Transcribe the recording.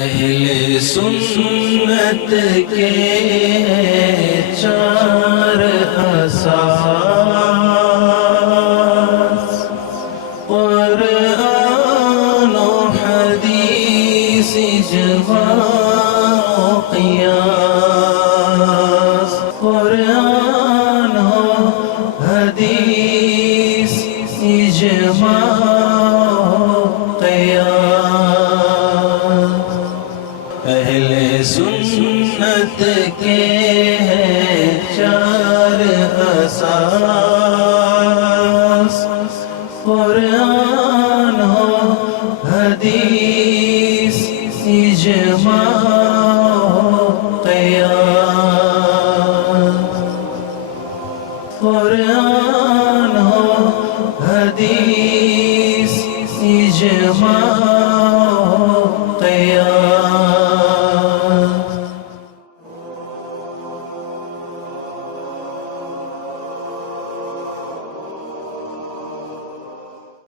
اہل سنت کے چار اساس، قرآن و حدیث، اجماع و قیاس، قرآن و حدیث، اجماع و قیاس۔ اہل سنت کے ہیں چار اساس، قرآن و حدیث، اجماع